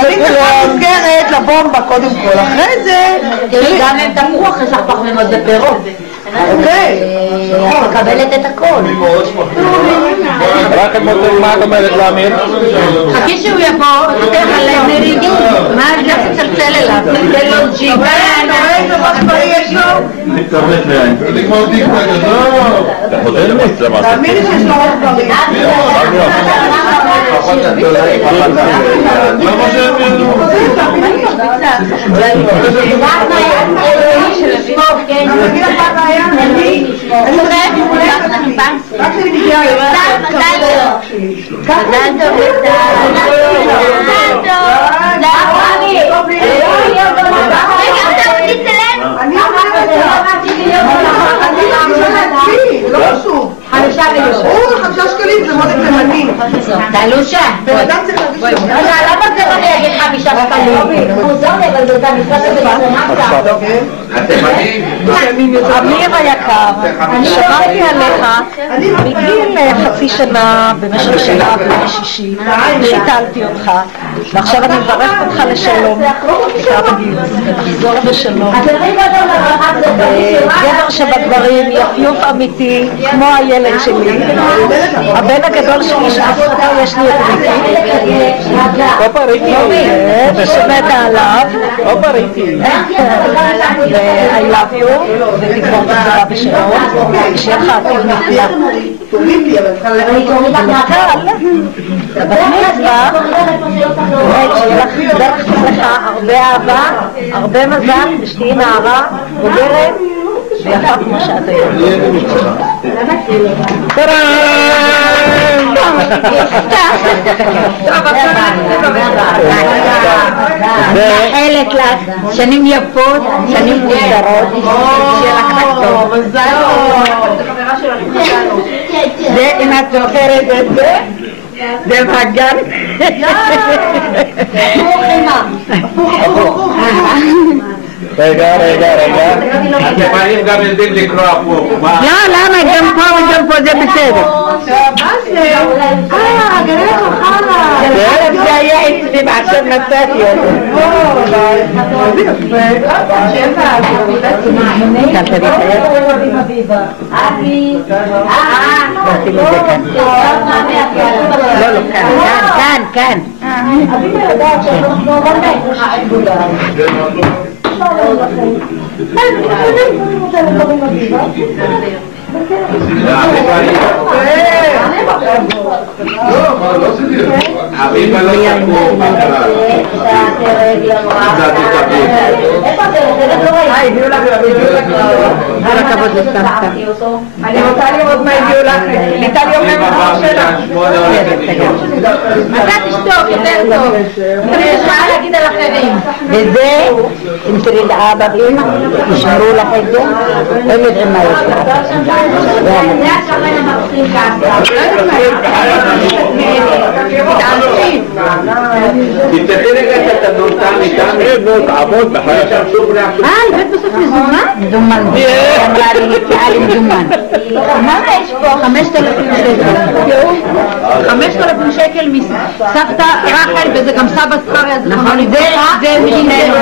תמיד צריכה מסגרת לבומבה קודם כל, אחרי זה... תראי, גם הם תפוח, יש לך פחמימות בפירות. אוקיי. מקבלת את הכל. רק מה את אומרת לאמיר? חכי שהוא יבוא, תתן עליהם נריגים. מה איך תצלצל אליו? תתן לו ג'יבה. רואה איזה מספרי יש לו? מתכוון לעין. אתה חוזר למצלמה. תאמיני שיש לו מספרים. למה שהם ידעו? $5 זה מודק למדים. תלושה. בן אדם צריך להרגיש לו. למה זה לא יגיד 5 שקלים? הוא זול, אבל זה גם משפט הזה אמיר היקר, שמעתי עליך מגיל חצי שנה במשך שנה בימי שישי, חיתלתי אותך, ועכשיו אני מברכת אותך לשלום, לקראת הגיוס, ותחזור בשלום. גבר שבדברים, יפיוף אמיתי, כמו הילד שלי, הבן הגדול שלי שאפתו יש לי את ריקי, ושמתה עליו, I love you, ותגמור את הצבא בשעות, שיהיה לך עתיד נפלא. ולקל, בבת מצווה, שיהיה לך דרך צלחה, הרבה אהבה, הרבה מזל, ושתהי נערה, בוגרת, ויפה כמו שאת היום. מאחלת לך שנים יפות, שנים מוזרות, שיהיה לך רק טוב. זה אם את זוכרת את זה, זה מגן. רגע. אתם גם יודעים לקרוא הפוך. לא, למה? גם פה וגם פה זה בסדר. מה זה? גרק אוכלה. זה היה אצלי בעשר נצאתי אותו. כאן. אביבה לא תקום אני רוצה לראות מה הביאו לך. ליטל יום למחר שלה. אתה תשתוק יותר טוב. אני יש מה להגיד על אחרים. וזה, אם תראי לאבא ואמא, תשמרו לך את זה, לא יודעים מה יש לך. זה עכשיו הם מפסים ככה. תפתחי רגע את התנור תעמי, תעמוד בחיי. הבאת בסוף מזומן? מזומן. אמרה לי, יציאה לי מזומן. מה יש פה? 5,000 שקל. 5,000 שקל מסבתא רחל, וזה גם סבא ספריה. נכון, זה משננו.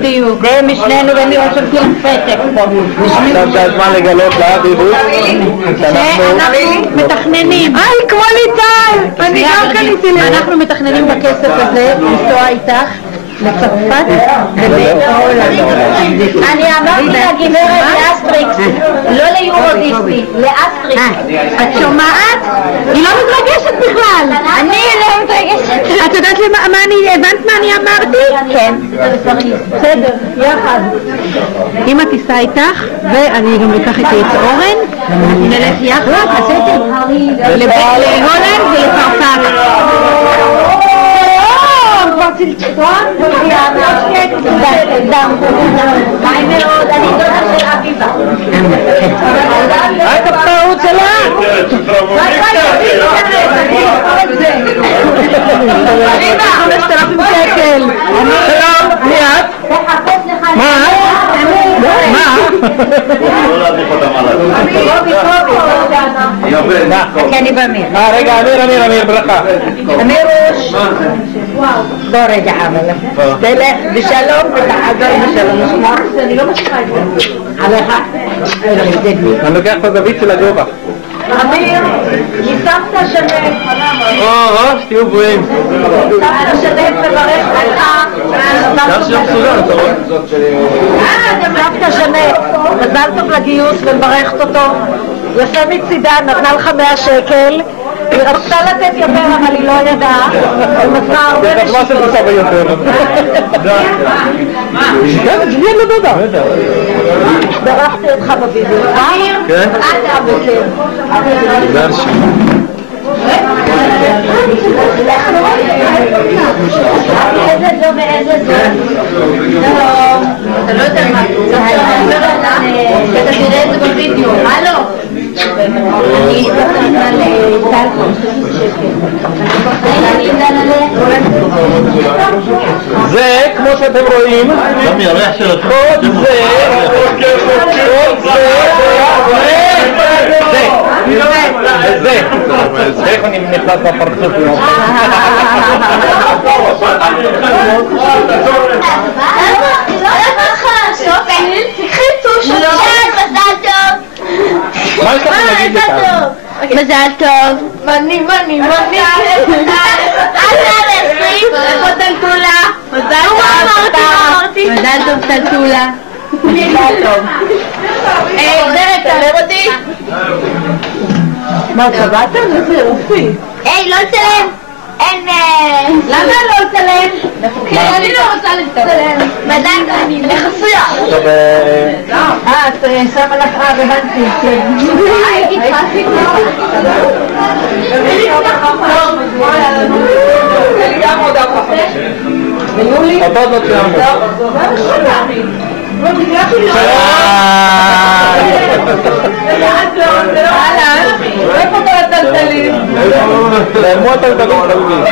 בדיוק. זה משננו, ואני רוצה כולם פתק פה. עכשיו זה הזמן לגלות לאביבות שאנחנו מתכננים. כמו ליטל! אני גם קניתי לי. אנחנו מתכננים בכסף הזה לנסוע איתך לצרפת ולהולנד. אני אמרתי לגברת לאסטריקס, לא ליורודיסני, לאסטריקס. את שומעת? היא לא מתרגשת בכלל. אני לא מתרגשת. את יודעת מה אני הבנת מה אני אמרתי? כן. בסדר, יחד. אמא תיסע איתך, ואני גם אקח איתי את אורן, נלך יחד, להולנד ולצרפת. אני דודה של אביבה. את הפעות שלה? אביבה 5,000 שקל. שלום, מי את? מה? לא להביך אותם עליו. כי אני באמיר. רגע, אמיר, ברכה. אמירוש בוא רגע עמלה. תלך בשלום ותחזור בשלום. אני לא משכה את זה. עליך? אני לוקח את הזווית של הגובה. אמיר, מסבתא שנט. שתהיו גבוהים. סבתא שנט מברך לך. סבתא שנט, מזל טוב לגיוס ומברכת אותו. יפה מצידה, נתנה לך 100 שקל. היא רצתה לתת יותר אבל היא לא ידעה. ומסרה הרבה מה זה בסוף יותר? כן, תשמעי לדודה. ברכתי אותך בבידור. כן? אתה בכיר. תודה רשי. איזה זו ואיזה זו? אתה לא יודע מה, אתה תראה את זה בווידאו. הלו? אני אסתכלנה לטל 30 שקל. זה, כמו שאתם רואים, כל זה, איך אני נכנס בפרצוף? מה יש לכם להגיד לכאן? מזל טוב. מני. איפה טלטולה? מזל טוב טלטולה. מזל טוב. דרך, תלם אותי? מה, קבעתם? איזה אופי. היי, לא לצלם. אין... למה לא לצלם? אני לא רוצה לצלם. מזל טוב. אני חסויה. את שמה לך הבנתי. התחלתי כבר. ביולי? אותו זאת שעמוד. איפה כל הטלטלים? נעלמו הטלטלים חלובים.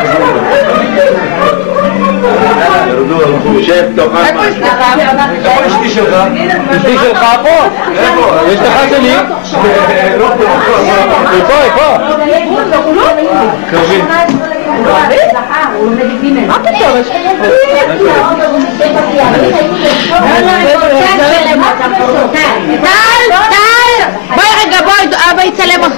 איפה אשתך? אשתי שלך? אשתי שלך פה? יש לך שלי? איפה? קרבי. מה פתאום? טל! בואי רגע, אבא יצלם אותך.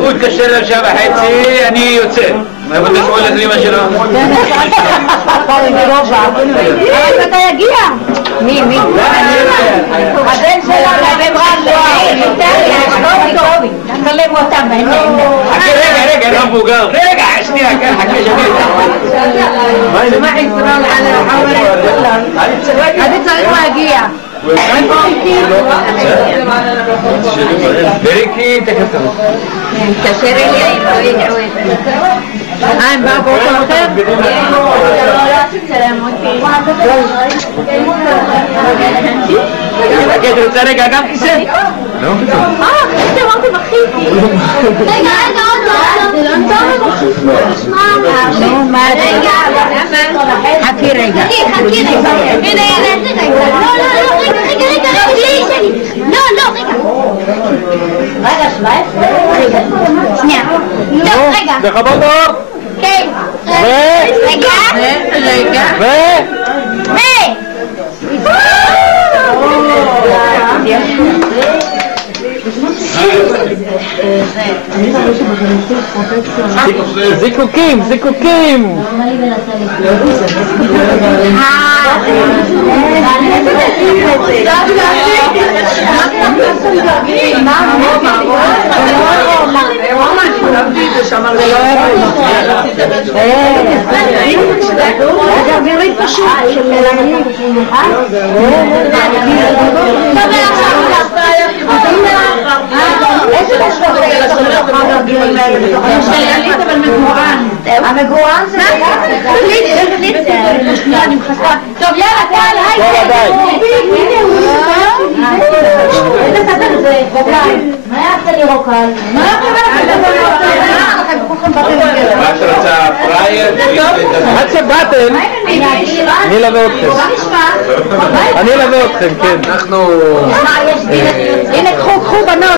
הוא התקשר ל7:30, אני יוצא. מה אתה תשמעו לזרימה שלו? מתי יגיע? מי? הבן שלו, הבן רב, תקלם אותם בעיניים. רגע, לא מבוגר. רגע, שנייה, חכה שאני אני צריך להגיע. בריקי, תכף תבוא. תשאיר לי, לא ידעו את זה. הם באו באותו אחר? חכה, אתה רוצה רגע גם כיסא? לא? כיסא, אמרתי בכיתי. רגע, עוד חכי רגע. רגע, 17? שנייה. לא, רגע. לכבות אור? כן. רגע. זיקוקים! המגורן זה אני מחסה. טוב יאללה טל היי איזה סדר זה רוקל? מה יעשה לי רוקל? מה יעשה לי רוקל? מה שרצה פרייר, עד שבאתם, אני אלווה אתכם. אני אלווה אתכם, כן. אנחנו... הנה, קחו בנות.